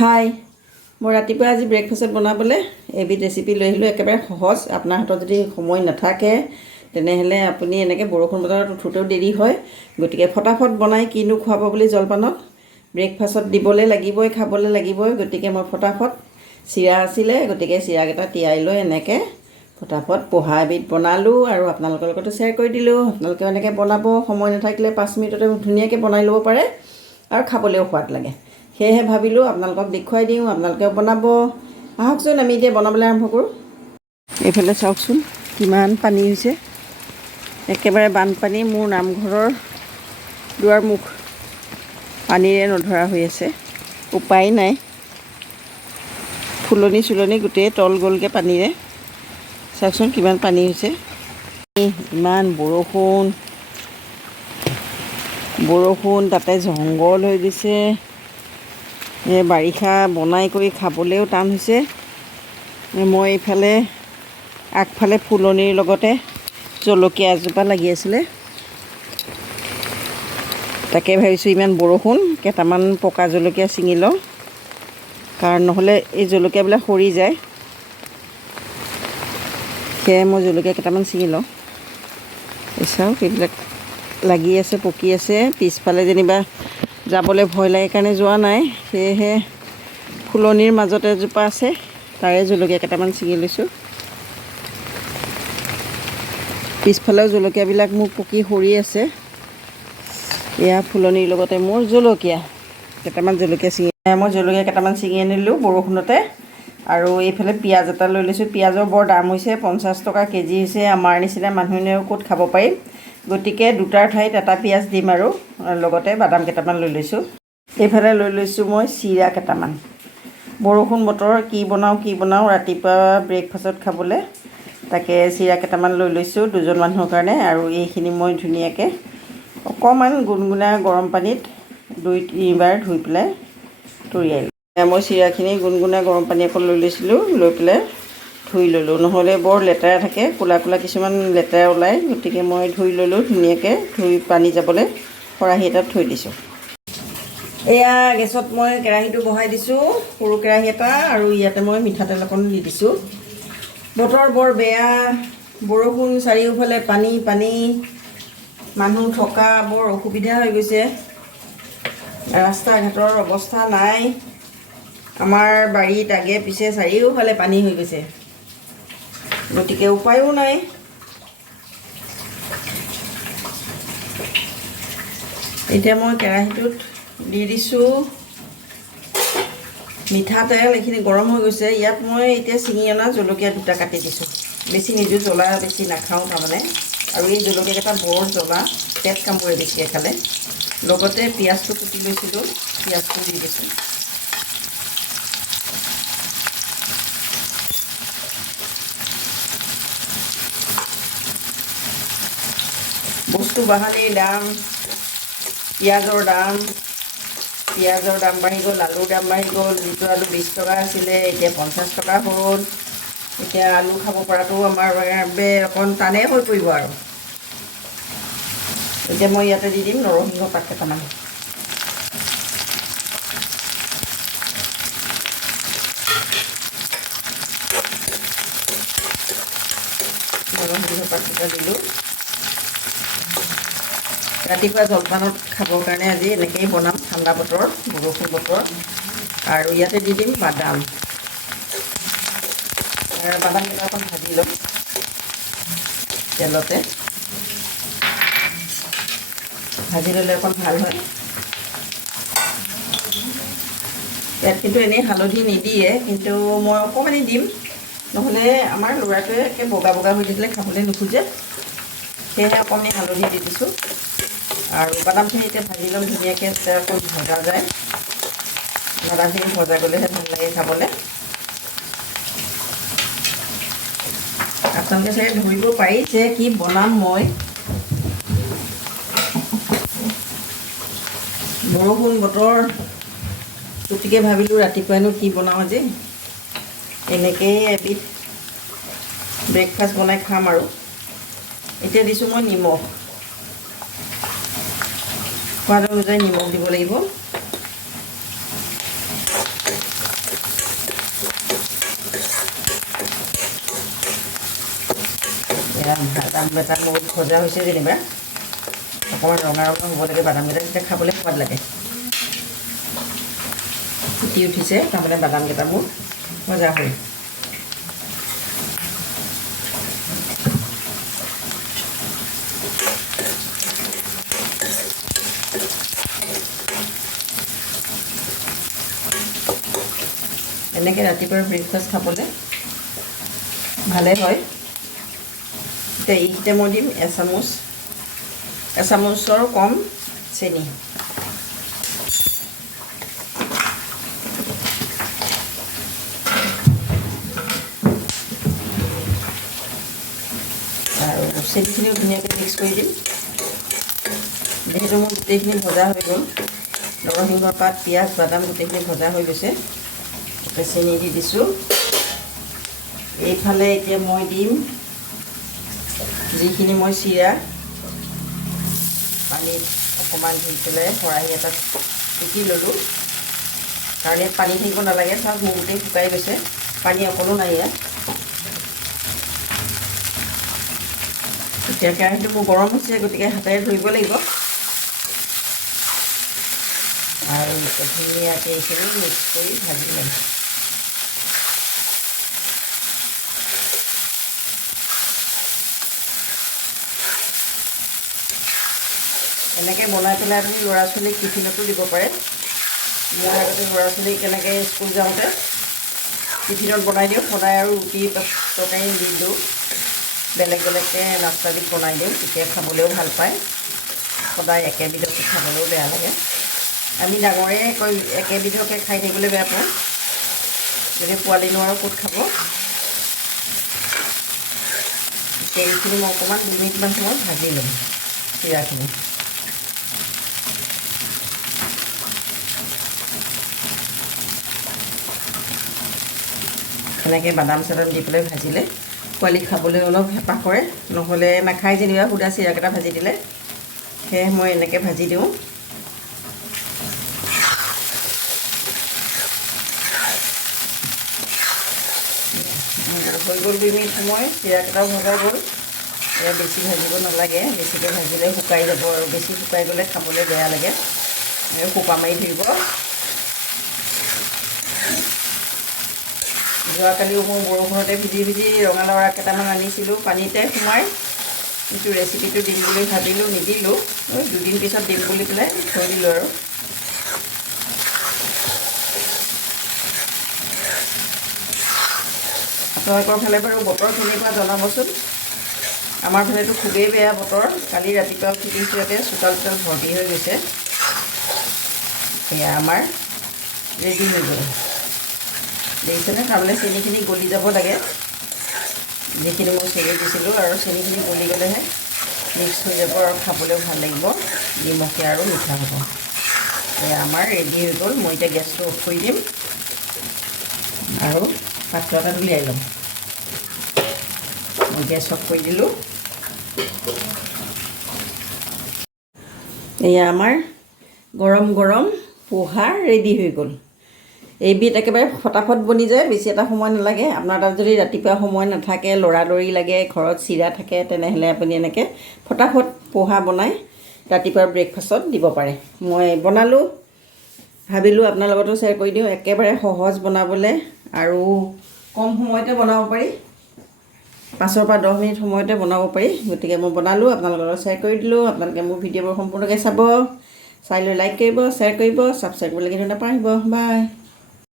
হাই মই ৰাতিপুৱা আজি ব্ৰেকফাষ্ট বনাবলৈ এবিধ ৰেচিপি লৈ আহিলোঁ। একেবাৰে সহজ। আপোনাৰ হাতত যদি সময় নাথাকে তেনেহ'লে আপুনি এনেকৈ বৰষুণ বতৰত উঠোঁতেও দেৰি হয়, গতিকে ফটাফট বনাই কিনো খুৱাব বুলি জলপানত ব্ৰেকফাষ্টত দিবলৈ লাগিবই, খাবলৈ লাগিবই। গতিকে মই ফটাফট চিৰা আছিলে, গতিকে চিৰাকেইটা তিয়াই লৈ এনেকৈ ফটাফট পোহা এবিধ বনালোঁ আৰু আপোনালোকৰ লগতো শ্বেয়াৰ কৰি দিলোঁ। আপোনালোকেও এনেকৈ বনাব, সময় নাথাকিলে 5 মিনিটতে ধুনীয়াকৈ বনাই ল'ব পাৰে আৰু খাবলৈও সোৱাদ লাগে। সেয়েহে ভাবিলোঁ আপোনালোকক দেখুৱাই দিওঁ, আপোনালোকেও বনাব। আহকচোন আমি এতিয়া বনাবলৈ আৰম্ভ কৰোঁ। এইফালে চাওকচোন কিমান পানী হৈছে, একেবাৰে বানপানী। মোৰ নামঘৰৰ দুৱাৰমুখ পানীৰে নধৰা হৈ আছে, উপায় নাই। ফুলনি চুলনি গোটেই তল গ'লগৈ পানীৰে। চাওকচোন কিমান পানী হৈছে, ইমান বৰষুণ তাতে জংঘল হৈ গৈছে। বাৰিষা বনাই কৰি খাবলৈও টান হৈছে। মই এইফালে আগফালে ফুলনিৰ লগতে জলকীয়া এজোপা লাগি আছিলে, তাকে ভাবিছোঁ ইমান বৰষুণ কেইটামান পকা জলকীয়া ছিঙি লওঁ, কাৰণ নহ'লে এই জলকীয়াবিলাক সৰি যায়। সেয়ে মই জলকীয়া কেইটামান ছিঙি লওঁ। এই চাওক এইবিলাক লাগি আছে, পকি আছে। পিছফালে যেনিবা যাবলৈ ভয় লাগে কাৰণে যোৱা নাই, সেয়েহে ফুলনিৰ মাজত এজোপা আছে, তাৰে জলকীয়া কেইটামান ছিঙি লৈছোঁ। পিছফালেও জলকীয়াবিলাক মোৰ পকি সৰি আছে। এয়া ফুলনিৰ লগতে মোৰ জলকীয়া কেইটামান ছিঙি আনিলোঁ বৰষুণতে। আৰু এইফালে পিঁয়াজ এটা লৈ লৈছোঁ। পিঁয়াজৰ বৰ দাম হৈছে, 50 টকা কেজি হৈছে। আমাৰ নিচিনা মানুহেও ক'ত খাব পাৰিম, গতিকে দুটাৰ ঠাইত এটা পিঁয়াজ দিম আৰু লগতে বাদাম কেইটামান লৈ লৈছোঁ। এইফালে লৈ লৈছোঁ মই চিৰা কেইটামান। বৰষুণ বতৰ কি বনাওঁ ৰাতিপুৱা ব্ৰেকফাষ্টত খাবলৈ, তাকে চিৰা কেইটামান লৈ লৈছোঁ দুজন মানুহৰ কাৰণে। আৰু এইখিনি মই ধুনীয়াকৈ অকণমান গুণগুণা গৰম পানীত 2-3 বাৰ ধুই পেলাই তৰিয়াই লওঁ। মই চিৰাখিনি গুণগুণা গৰম পানী অকণ লৈ লৈছিলোঁ, লৈ পেলাই ধুই ল'লোঁ, নহ'লে বৰ লেতেৰা থাকে, ক'লা কিছুমান লেতেৰা ওলায়। গতিকে মই ধুই ল'লোঁ ধুনীয়াকৈ, ধুই পানী যাবলৈ খৰাহী এটাত থৈ দিছোঁ। এয়া গেছত মই কেৰাহীটো বহাই দিছোঁ, সৰু কেৰাহী এটা, আৰু ইয়াতে মই মিঠাতেল অকণ দি দিছোঁ। বতৰ বৰ বেয়া, বৰষুণ, চাৰিওফালে পানী, মানুহ থকা বৰ অসুবিধা হৈ গৈছে। ৰাস্তা ঘাটৰ অৱস্থা নাই। আমাৰ বাৰীত আগে পিছে চাৰিওফালে পানী হৈ গৈছে, গতিকে উপায়ো নাই। এতিয়া মই কেৰাহীটোত দি দিছোঁ মিঠাতেল। এইখিনি গৰম হৈ গৈছে। ইয়াত মই এতিয়া ছিঙি অনা জলকীয়া দুটা কাটি দিছোঁ। বেছি নিদিওঁ, জ্বলা বেছি নাখাওঁ তাৰমানে, আৰু এই জলকীয়াকেইটা বৰ জ্বলা, পেট কামোৰে বেছিকৈ খালে। লগতে পিঁয়াজটো কুটি লৈছিলোঁ, পিঁয়াজটো দি দিছোঁ। বস্তু বাহানিৰ দাম, পিঁয়াজৰ দাম বাঢ়ি গ'ল, আলুৰ দাম বাঢ়ি গ'ল। যিটো আলু 20 টকা আছিলে এতিয়া 50 টকা হ'ল। এতিয়া আলু খাব পৰাটো আমাৰ বাবে অকণ টানেই হৈ পৰিব আৰু। এতিয়া মই ইয়াতে দি দিম নৰসিংহ পাত কেইটামান। নৰসিংহ পাতকেইটা দিলোঁ। ৰাতিপুৱা জলপানত খাবৰ কাৰণে আজি এনেকৈয়ে বনাম, ঠাণ্ডা বতৰ, বৰষুণ বতৰ। আৰু ইয়াতে দি দিম বাদাম। বাদামকেইটা অকণ ভাজি ল'ম তেলতে, ভাজি ল'লে অকণ ভাল হয়। ইয়াত কিন্তু এনেই হালধি নিদিয়ে, কিন্তু মই অকণমানি দিম, নহ'লে আমাৰ ল'ৰাটোৱে একে বগা হৈ থাকিলে খাবলৈ নোখোজে। সেয়েহে অকণমানি হালধি দি দিছোঁ। আৰু বাদামখিনি এতিয়া ভাজি ল'ম ধুনীয়াকৈ, আকৌ ভজা যায়। বাদামখিনি ভজা গ'লেহে ভাল লাগে খাবলৈ। আপোনালোকে চাগে ধৰিব পাৰিছে কি বনাম মই। বৰষুণ বতৰ, গতিকে ভাবিলোঁ ৰাতিপুৱাইনো কি বনাওঁ আজি। এনেকৈয়ে এবিধ ব্ৰেকফাষ্ট বনাই খাম আৰু। এতিয়া দিছোঁ মই নিমখ, সোৱাদ অনুযায়ী নিমখ দিব লাগিব। বাদামকেইটা মোৰ ভজা হৈছে যেনিবা অকণমান ৰঙা ৰঙা হ'ব লাগে বাদামকেইটা তেতিয়া খাবলৈ সোৱাদ লাগে ফুটি উঠিছে তাৰমানে বাদামকেইটা মোৰ ভজা হ'ল এনেকৈ ৰাতিপুৱাৰ ব্ৰেকফাষ্ট খাবলৈ ভালে হয় এতিয়া এইখিনিতে মই দিম এচামুচৰ কম চেনি আৰু চেনিখিনিও ধুনীয়াকৈ মিক্স কৰি দিম যিহেতু মোৰ গোটেইখিনি ভজা হৈ গ'ল নৰসিংহৰ পাত পিঁয়াজ বাদাম গোটেইখিনি ভজা হৈ গৈছে এতিয়া চেনি দি দিছোঁ এইফালে এতিয়া মই দিম যিখিনি মই চিৰা পানীত অকণমান ধুই পেলাই খৰাহি এটাত টুকি ল'লোঁ কাৰণ ইয়াত পানী থাকিব নালাগে চাওক মোৰ গোটেই শুকাই গৈছে পানী অকণো নাই ইয়াত এতিয়া কেৰাহীটো মোৰ গৰম হৈছে গতিকে হাতেৰে ধৰিব লাগিব আৰু ধুনীয়াকৈ এইখিনি মিক্স কৰি ভাজি ল'ম এনেকৈ বনাই পেলাই আপুনি ল'ৰা ছোৱালীক টিফিনতো দিব পাৰে মই আগতে ল'ৰা ছোৱালীক এনেকৈ স্কুল যাওঁতে টিফিনত বনাই দিওঁ সদায় আৰু ৰুটি তৰকাৰী দি দিওঁ বেলেগ বেলেগকৈ নাস্তাবিধ বনাই দিওঁ তেতিয়া খাবলৈও ভাল পায় সদায় একেবিধকে খাবলৈও বেয়া লাগে আমি ডাঙৰে কৈ একেবিধকে খাই থাকিবলৈ বেয়া পাওঁ যদি পোৱালিনো আৰু ক'ত খাব তেলখিনি মই অকণমান 2 মিনিটমান সময় ভাজি ল'ম চিৰাখিনি এনেকৈ বাদাম চাদাম দি পেলাই ভাজিলে পোৱালি খাবলৈ অলপ হেঁপাহ কৰে নহ'লে নাখায় যেনিবা সুদা চিৰাকেইটা ভাজি দিলে সেয়ে মই এনেকৈ ভাজি দিওঁ হৈ গ'ল 2 মিনিট সময় চিৰাকেইটাও ভজা গ'ল এয়া বেছি ভাজিব নালাগে বেছিকৈ ভাজিলে শুকাই যাব আৰু বেছি শুকাই গ'লে খাবলৈ বেয়া লাগে সোপা মাৰি ধৰিব যোৱাকালিও মই বৰষুণতে ভিজি ৰঙালাও আগ কেইটামান আনিছিলোঁ পানীতে সোমাই কিন্তু ৰেচিপিটো দিম বুলি ভাবিলোঁ নিদিলোঁ 2 দিন পিছত দিম বুলি পেলাই থৈ দিলোঁ আৰু আপোনালোকৰ ফালে বাৰু বতৰ কেনেকুৱা জনাবচোন আমাৰ ফালেতো খুবেই বেয়া বতৰ কালি ৰাতিপুৱা উঠি দিছোঁ ইয়াতে চোতাল ভৰ্তি হৈ গৈছে এয়া আমাৰ ৰেডি হৈ গ'ল দেখিছেনে খাবলৈ চেনিখিনি গলি যাব লাগে যিখিনি মই চেনি দিছিলোঁ আৰু চেনিখিনি গলি গ'লেহে মিক্স হৈ যাব আৰু খাবলৈও ভাল লাগিব নিমখীয়া আৰু মিঠা হ'ব এয়া আমাৰ ৰেডি হৈ গ'ল মই এতিয়া গেছটো অফ কৰি দিম আৰু পাত্ৰ এটাত উলিয়াই ল'ম মই গেছ অফ কৰি দিলোঁ এয়া আমাৰ গৰম গৰম পোহা ৰেডি হৈ গ'ল এইবিধ একেবাৰে ফটাফট বনি যায় বেছি এটা সময় নালাগে আপোনাৰ তাত যদি ৰাতিপুৱা সময় নাথাকে লৰালৰি লাগে ঘৰত চিৰা থাকে তেনেহ'লে আপুনি এনেকৈ ফটাফট পোহা বনাই ৰাতিপুৱাৰ ব্ৰেকফাষ্টত দিব পাৰে মই বনালোঁ ভাবিলোঁ আপোনাৰ লগতো শ্বেয়াৰ কৰি দিওঁ একেবাৰে সহজ বনাবলৈ আৰু কম সময়তে বনাব পাৰি 5 পৰা 10 মিনিট সময়তে বনাব পাৰি গতিকে মই বনালোঁ আপোনালোকৰ লগত শ্বেয়াৰ কৰি দিলোঁ আপোনালোকে মোৰ ভিডিঅ'বোৰ সম্পূৰ্ণকৈ চাব চাই লৈ লাইক কৰিব শ্বেয়াৰ কৰিব ছাবস্ক্ৰাইব কৰিবলৈ কিন্তু নাপাহৰিব বাই